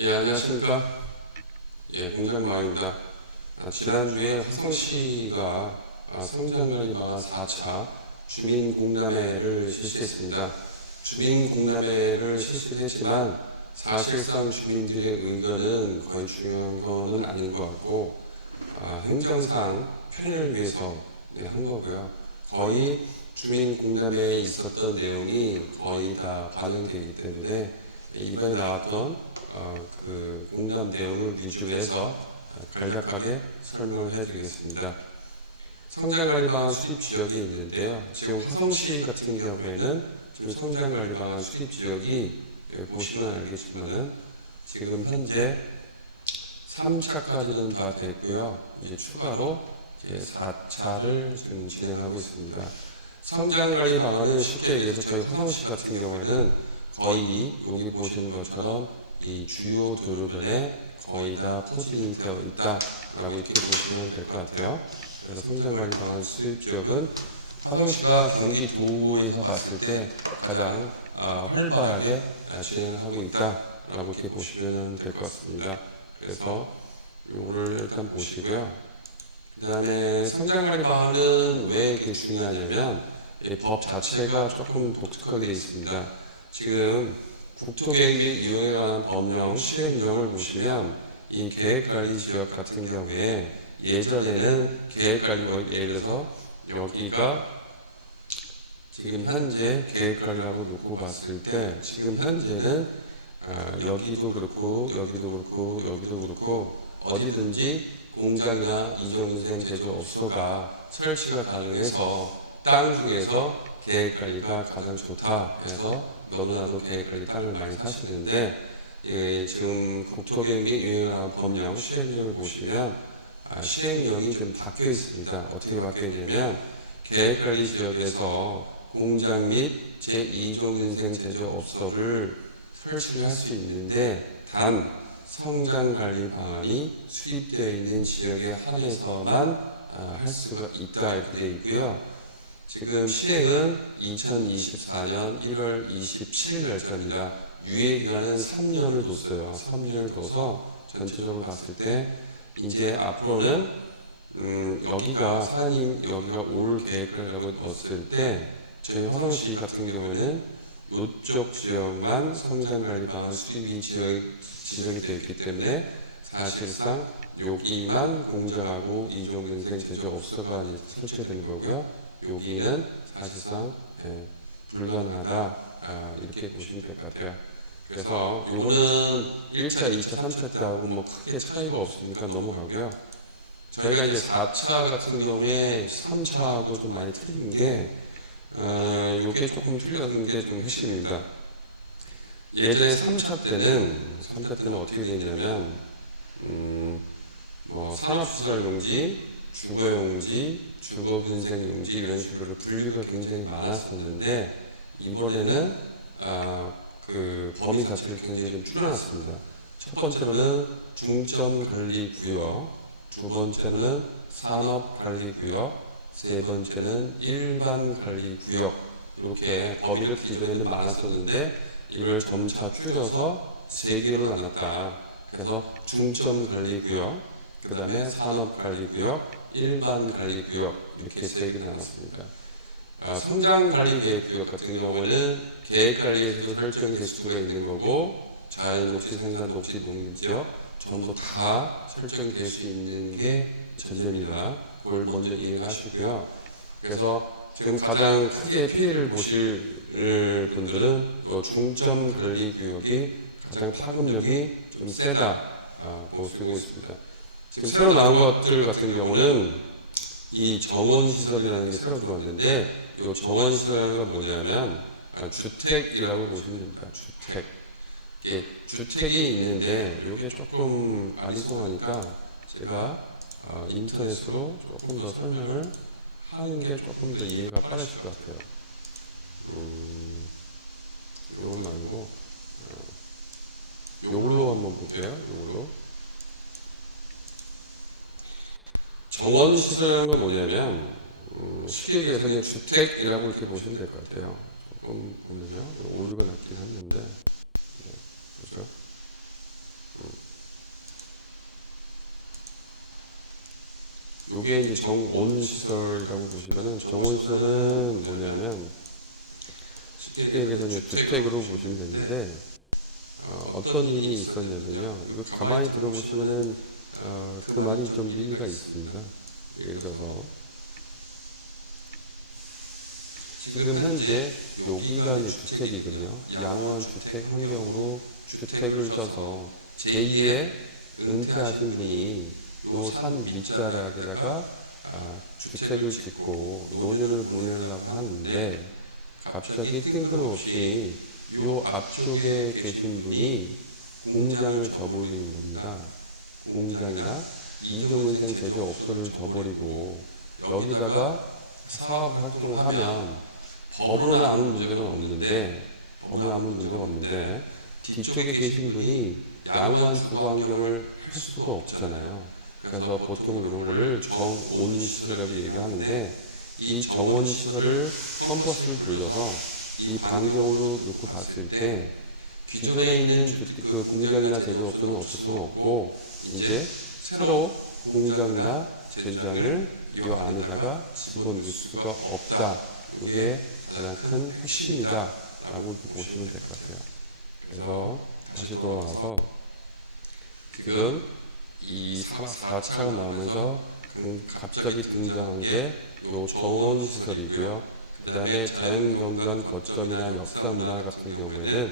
예, 안녕하십니까. 예, 공장마을입니다. 지난주에 화성시가 성장관리 방안 4차 주민공람회를 실시했습니다. 주민공람회를 실시했지만 사실상 주민들의 의견은 거의 중요한 거는 아닌 것 같고 행정상 편의를 위해서 한 거고요. 거의 주민공감회에 있었던 내용이 거의 다 반영되기 때문에 이번에 나왔던 그 공감 내용을 위주로 해서 간략하게 설명을 해드리겠습니다. 성장관리방안 수립 지역이 있는데요. 지금 화성시 같은 경우에는 지금 성장관리방안 수립 지역이 보시면 알겠지만은 지금 현재 3차까지는 다 됐고요. 이제 추가로 4차를 지금 진행하고 있습니다. 성장관리 방안은 쉽게 얘기해서 저희 화성시 같은 경우에는 거의 여기 보시는 것처럼 이 주요 도로변에 거의 다 포진이 되어 있다라고 이렇게 보시면 될 것 같아요. 그래서 성장관리 방안 수립 지역은 화성시가 경기도에서 봤을 때 가장 활발하게 진행하고 있다라고 이렇게 보시면 될 것 같습니다. 그래서 이거를 일단 보시고요. 그 다음에 성장관리 방안은 왜 이렇게 중요하냐면 법 자체가 조금 독특하게 되어 있습니다. 지금 국토계획 이용에 관한 법령 시행령을 보시면 이 계획관리지역 같은 경우에 예전에는 계획관리, 예를 들어서 여기가 지금 현재 계획관리라고 놓고 봤을 때 지금 현재는 여기도 그렇고 여기도 그렇고 여기도 그렇고 어디든지 공장이나 이종생 제조업소가 설치가 가능해서 땅 중에서 계획관리가 가장 좋다 해서 너도 나도 계획관리 땅을 많이 사시는데 지금 국토계획에 유행한 법령 시행령을 보시면 시행령이 좀 바뀌어 있습니다. 어떻게 바뀌어 있냐면 계획관리 지역에서 공장 및 제2종인생 제조업소를 설치할 수 있는데 단 성장관리 방안이 수립되어 있는 지역에 한해서만 할 수가 있다 이렇게 되어 있고요. 지금 시행은 2024년 1월 27일 날짜입니다. 유예기간은 3년을 뒀어요. 3년을 둬서 전체적으로 봤을 때 이제 앞으로는 여기가 사장님 여기가 올 계획이라고 넣었을 때 저희 화성시 같은 경우는 이쪽 지역만 성장관리 방안 수립이 지정이 되어 있기 때문에 사실상 여기만 공장하고 이종경생 제조업소가 설치되는 거고요. 여기는 사실상 불가능하다 이렇게 보시면 될 것 같아요. 그래서 요거는 1차, 2차, 3차 때하고 뭐 크게 차이가 없으니까 넘어가고요. 저희가 이제 4차 같은 경우에 3차하고 좀 많이 틀린 게 요게 조금 틀렸는 게 좀 핵심입니다. 예전에 3차 때는 어떻게 되냐면 뭐 산업시설 용지, 주거용지, 주거분생용지 이런 식으로 분류가 굉장히 많았었는데 이번에는 그 범위 자체를 굉장히 좀 줄여놨습니다. 첫 번째로는 중점관리구역, 두 번째는 산업관리구역, 세 번째는 일반관리구역 이렇게 범위를 기존에는 많았었는데 이걸 점차 줄여서 세 개로 나눴다. 그래서 중점관리구역, 그 다음에 산업관리구역, 일반관리구역 이렇게 세 개로 나눴습니다. 성장관리계획구역 같은 경우는 계획관리에서도 설정될 수가 있는 거고 자연녹지, 생산녹지, 농림지역 전부 다 설정될 수 있는 게 전제입니다. 그걸 먼저 이해하시고요. 그래서 지금 가장 크게 피해를 보실 분들은 중점관리구역이 가장 파급력이 좀 세다 보시고 있습니다. 지금 새로 나온 것들 같은 경우는 이 정원시설이라는 게 새로 들어왔는데 이 정원시설이라는 건 뭐냐면 주택이라고 보시면 됩니다. 주택. 주택이 있는데 이게 조금 아리송하니까 제가 인터넷으로 조금 더 설명을 하는 게 조금 더 이해가 빠르실 것 같아요. 이건 말고 이걸로 한번 볼게요. 이걸로. 정원시설이라는 건 뭐냐면 쉽게 얘기해서 그냥 주택이라고 이렇게 보시면 될 것 같아요. 조금 보면요. 오류가 났긴 했는데 그렇죠? 요게 이제 정온 시설이라고 보시면은, 정온 시설은 뭐냐면 쉽게 얘기해서 이제 주택으로 보시면 되는데, 어떤 일이 있었냐면요. 이거 가만히 들어보시면은 그 말이 좀 일리가 있습니다. 예를 들어서 지금 현재 여기가 이제 주택이거든요. 양호한 주택 환경으로 주택을 져서 제2의 은퇴하신 분이 요 산 밑자락에다가 주택을 짓고 노년을 보내려고 하는데, 갑자기 뜬금없이 요 앞쪽에 계신 분이 공장을 져버리는 겁니다. 공장이나 이동인생 제조업소를 져버리고 여기다가 사업 활동을 하면 법으로는 아무 문제가 없는데 뒤쪽에 계신 분이 양호한 주거 환경을 할 수가 없잖아요. 그래서 보통 이런 거를 정온 시설이라고 얘기하는데, 이 정원 시설을 컴퍼스를 돌려서 이 반경으로 놓고 봤을 때 기존에 있는 그 공장이나 제조업소는 어쩔 수는 없고, 이제 새로 공장이나 제조장을 이 안에다가 집어넣을 수가 없다. 이게 가장 큰 핵심이다 라고 이렇게 보시면 될 것 같아요. 그래서 다시 돌아와서 지금 이 4차가 나오면서 갑자기 등장한 게 요 정원 시설이고요. 그 다음에 자연경관 거점이나 역사 문화 같은 경우에는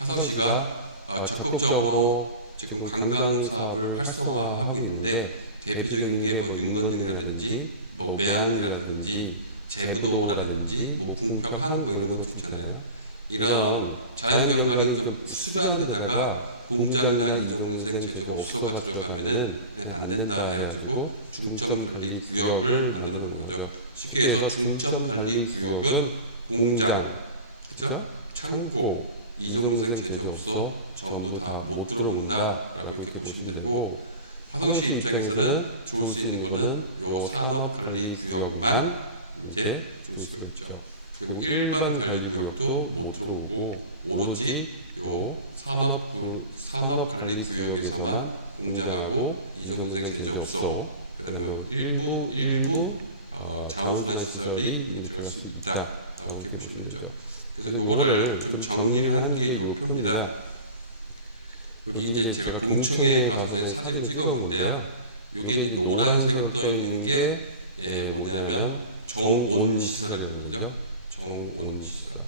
화성시가 적극적으로 지금 관광 사업을 활성화하고 있는데, 대표적인 게 뭐 윤건능이라든지 뭐 매항리라든지 제부도라든지 뭐 궁평항 뭐 이런 것들 있잖아요. 이런 자연경관이 좀 수려한 데다가 공장이나 이동생 제조업소가 들어가면은 그냥 안 된다 해가지고 중점관리구역을 만들어 놓은 거죠. 쉽게 해서 중점관리구역은 공장, 그죠? 창고, 이동생 제조업소 전부 다 못 들어온다라고 이렇게 보시면 되고, 화성시 입장에서는 좋을 수 있는 거는 요 산업관리구역만 이제 줄 수가 있죠. 그리고 일반 관리구역도 못 들어오고 오로지 요 산업관리구역에서만 공장하고 이동생 제조업소, 그다음에 일부 자원순환 시설이 들어갈 수 있다라고 이렇게 보시면 되죠. 그래서 요거를 좀 정리를 하는 게 요 표입니다. 여기 이제 제가 공청회에 가서 사진을 찍어온 건데요. 이게 이제 노란색으로 써 있는 게 뭐냐면 정온 시설이라는 거죠. 정온 시설.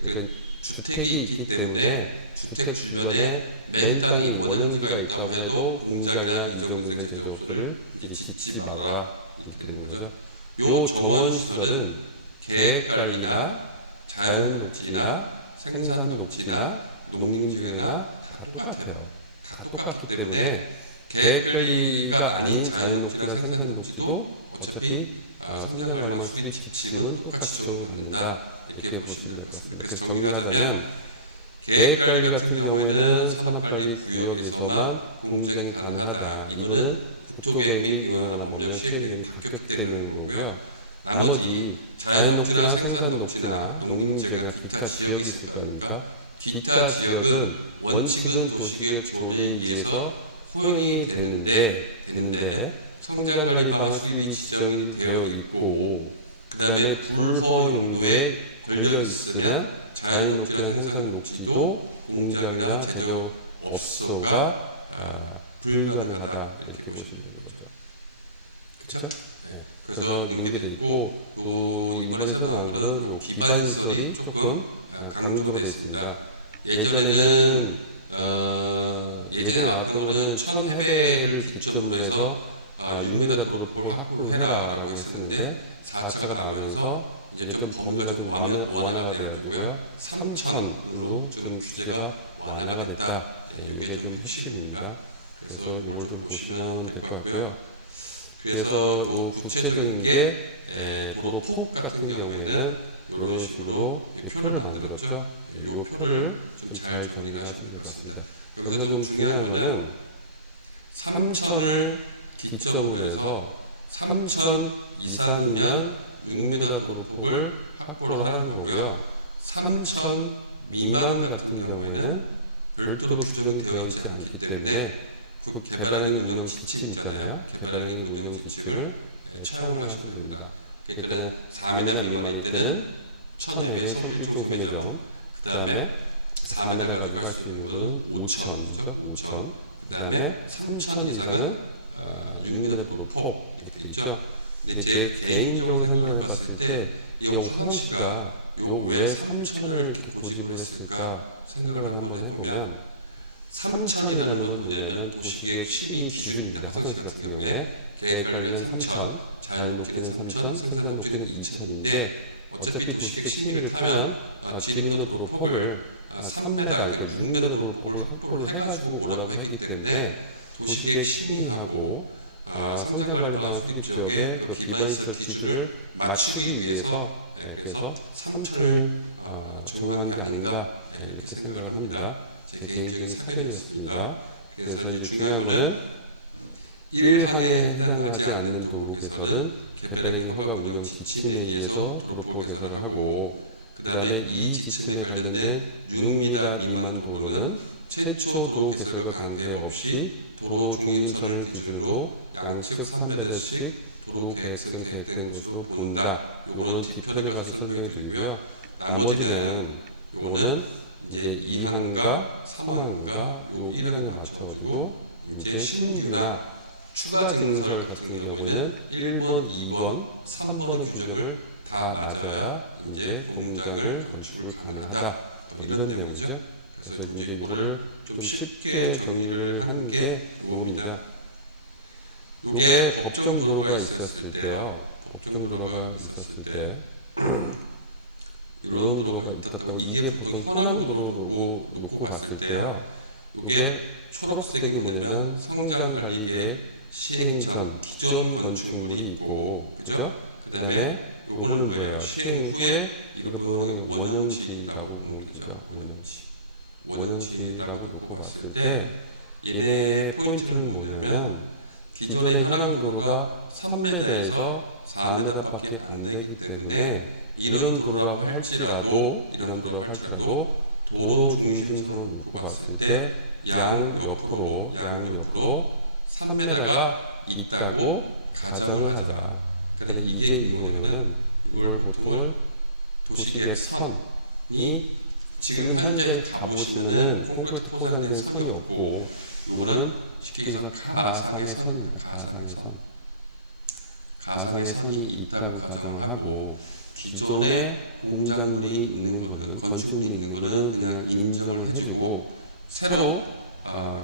그러니까 주택이 있기 때문에 주택 주변에 맨 땅이 원형지가 있다고 해도 공장이나 이동공생 제조업소를 짓지 말아라 이렇게 되는 거죠. 요 정원 시설은 계획관리나 자연녹지나 생산녹지나 농림기회나 다 똑같아요. 다 똑같기 때문에 계획관리가 아닌 자연녹지나 생산녹지도 어차피 성장관리만 수립 지침은 똑같이 적용받는다 이렇게 보시면 될 것 같습니다. 그래서 정리를 하자면 계획관리 같은 경우에는 산업관리구역에서만 공장이 가능하다. 이거는 국토계획이 영향하나 보면 시행령이 바뀌었기 때문인 거고요. 나머지 자연녹지나 생산녹지나 농림지역이나 기타 지역이 있을 거 아닙니까? 기타 지역은 원칙은 도시계획 조례에 의해서 허용이 되는데 성장관리 방안 수립이 지정이 되어 있고, 그 다음에 불허 용도에 걸려 있으면 자연녹지나 생산녹지도 공장이나 제조업소가 불가능하다 이렇게 보시면 되는 거죠. 그렇죠? 네. 그래서 이런 게 돼 있고, 또 이번에서 나온 거는 요 기반시설이 조금 강조가 되어 있습니다. 예전에 나왔던 거는 1000해배를 기점으로 해서 6m 도로폭을 확보를 해라라고 했었는데, 4차가 나오면서 이제 좀 범위가 좀 완화가 돼가지고요. 3000으로 좀 규제가 완화가 됐다. 이게 좀 핵심입니다. 그래서 이걸 좀 보시면 될 것 같고요. 그래서 요 구체적인 게 도로폭 같은 경우에는 이런 식으로 표를 만들었죠. 이 표를 좀 잘 정리를 하시면 될 것 같습니다. 여기서 좀 중요한 거는 3000을 기점으로 해서 3000 이상이면 6m 도로폭을 확보를 하라는 거고요. 3000 미만 같은 경우에는 별도로 규정이 되어 있지 않기 때문에 그 개발행위 운영 지침 있잖아요. 개발행위 운영 지침을 체험을 하시면 됩니다. 그러니까 4m 미만일 때는 1000m의 일종 소매점, 그 다음에 4m 가지고 할 수 있는 거는 5000이죠. 5000. 그 다음에 3000 이상은 6m 도로폭 이렇게 돼 있죠. 근데 제 개인적으로 생각을 해봤을 때 이 화성시가 왜 3000을 이렇게 고집을 했을까 생각을 한번 해보면 3000이라는 건 뭐냐면 도시계획 심의 기준입니다. 화성시 같은 경우에 계획관리는 3000, 자연 높이는 3000, 생산 높이는 2000인데 어차피 도시계획 심의를 타면 진입로 도로폭을 3m, 그러니까 6m 도로폭을 확보를 해가지고 오라고 했기 때문에 도시계획 심의하고 성장관리방안 수립지역의 그 기반시설 기준을 맞추기 위해서 그래서 3층을 적용한 게 아닌가 이렇게 생각을 합니다. 제 개인적인 사견이었습니다. 그래서 이제 중요한 거는 1항에 해당하지 않는 도로 개설은 개발행 허가 운영 지침에 의해서 도로폭 개설을 하고 그 다음에 이 지침에 관련된 6m 미만 도로는 최초 도로 개설과 관계없이 도로 중림선을 기준으로 양측 3배대씩 도로 계획선 계획된 것으로 본다. 요거는 뒤편에 가서 설명해 드리고요. 나머지는 요거는 이제 2항과 3항과 요 1항에 맞춰가지고 이제 신규나 추가 증설 같은 경우에는 1번, 2번, 3번의 규정을 다 맞아야 이제 공장을 건축을 가능하다. 이런 내용이죠. 그래서 이제 요거를 좀 쉽게 정리를 한 게 요겁니다. 요게 법정 도로가 있었을 때요. 법정 도로가 있었을 때 이런 도로가 있었다고 이게 보통 현황도로로 놓고 봤을 때요. 이게 초록색이 뭐냐면 성장관리계획 시행 전 기존 건축물이 있고, 그죠? 그 다음에 요거는 뭐예요? 시행 후에 이거 보면 원형지라고 보면 되죠. 원형지라고 놓고 봤을 때 얘네의 포인트는 뭐냐면 기존의 현황도로가 3m에서 4m밖에 안 되기 때문에 이런 도로라고 할지라도 도로 중심선을 놓고 봤을 때 양옆으로 3m가 있다고 가정을 하자. 근데 이게 뭐냐면은 이걸 보통을 도시계획 선이 지금 현재 가보시면은 콘크리트 포장된 선이 없고 요거는 쉽게 얘기해서 가상의 선입니다. 가상의 선이 있다고 가정을 하고 기존에 공작물이 있는 거는 건축물이 있는 거는 그냥 인정을 해주고 새로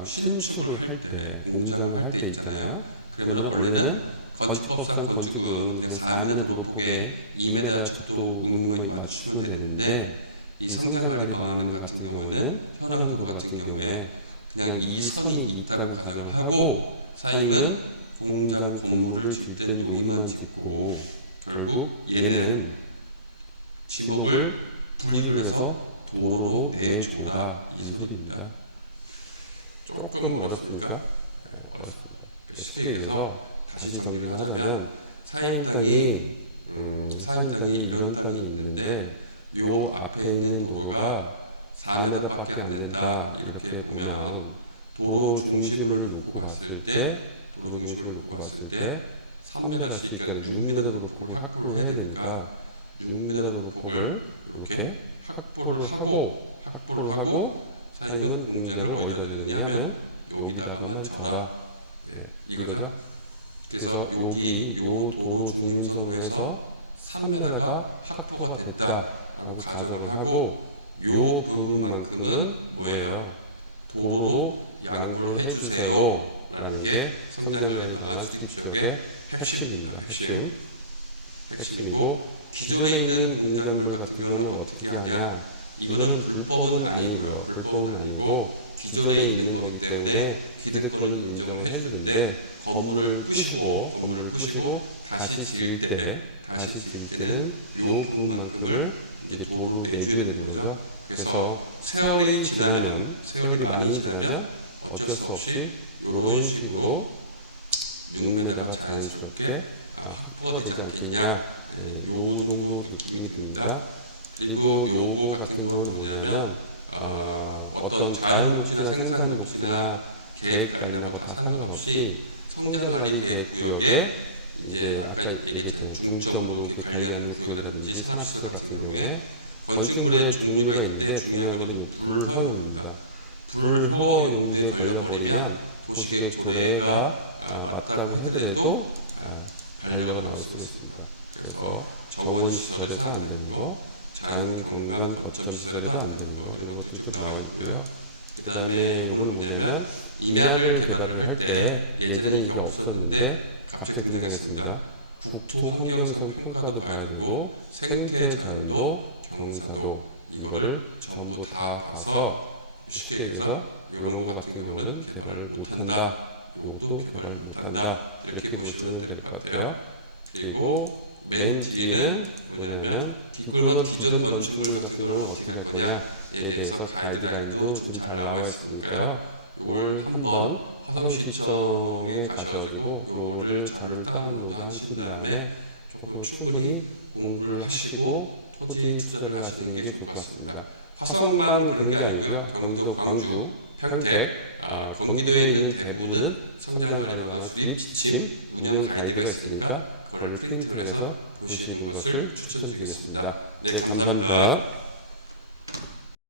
신축을 할 때 공장을 할 때 있잖아요. 그러면 원래는 건축법상 건축은 그냥 4m 도로폭에 2m 적도 운용만 맞추면 되는데 이 성장관리 방안 같은 경우에는 현황도로 같은 경우에 그냥 이 선이 있다고 가정을 하고 사인은 공장 건물을 질 땐 여기만 짓고 결국 얘는 지목을 분리를 해서 도로로 내줘라 이 소리입니다. 조금 어렵습니까? 네, 어렵습니다. 쉽게 얘기해서 다시 정리를 하자면 사인 땅이 이런 땅이 있는데 요 앞에 있는 도로가 4m밖에 안 된다 이렇게 보면 도로 중심을 놓고 봤을 때 3m씩 그러니까 6m 도로폭을 확보를 해야 되니까 6m 도로폭을 이렇게 확보를 하고 사장님은 공장을 어디다 줘야 되냐면 여기다가만 줘라. 예, 이거죠. 그래서 요 도로 중심선을 해서 3m가 확보가 됐다라고 가정을 하고 요 부분만큼은 뭐예요? 도로로 양보를 해주세요 라는 게 성장관리 방안 수립지역의 핵심입니다. 핵심이고 기존에 있는 공장물 같은 경우는 어떻게 하냐? 이거는 불법은 아니고 기존에 있는 거기 때문에 기득권은 인정을 해주는데 건물을 부시고 다시 지을 때는 요 부분만큼을 이제 도로로 내줘야 되는 거죠. 그래서 세월이 많이 지나면 어쩔 수 없이 이런 식으로 6m가 자연스럽게 확보가 되지 않겠냐, 요 정도 느낌이 듭니다. 그리고 요거 같은 경우는 뭐냐면 어떤 자연 녹지나 생산 녹지나 계획 관리나 다 상관없이 성장관리 계획 구역에 이제 아까 얘기했잖아요. 중점으로 이렇게 관리하는 구역이라든지 산악시설 같은 경우에 건축물의 종류가 있는데 중요한 거는 이 불허용입니다. 불허 용지에 걸려버리면 도시계획 조례가 맞다고 하더라도 반려가 나올 수가 있습니다. 그래서 정원시설에서 안 되는 거, 자연경관 거점시설에도 안 되는 거, 이런 것들이 좀 나와 있고요. 그 다음에 요거는 뭐냐면 인양을 개발을 할 때 예전에 이게 없었는데 갑자기 등장했습니다. 국토환경성 평가도 봐야 되고 생태자연도 경사도 이거를 전부 다 봐서 쉽게 얘기해서 이런 거 같은 경우는 개발을 못한다. 이것도 개발 못한다. 이렇게 보시면 될 것 같아요. 그리고 맨 뒤에는 뭐냐면 그러면 기존 건축물 같은 경우는 어떻게 할 거냐에 대해서 가이드라인도 좀 잘 나와 있으니까요. 이걸 한번 화성시청에 가셔가지고 이거를 자료를 다운로드 하신 다음에 조금 충분히 공부를 하시고 토지 투자를 하시는 게 좋을 것 같습니다. 화성만 그런 게 아니고요. 경기도 광주, 평택, 경기도에 있는 대부분은 성장관리방안 수립 지침 운영 가이드가 있으니까 그걸 프린트를 해서 보시는 것을 추천드리겠습니다. 네, 감사합니다.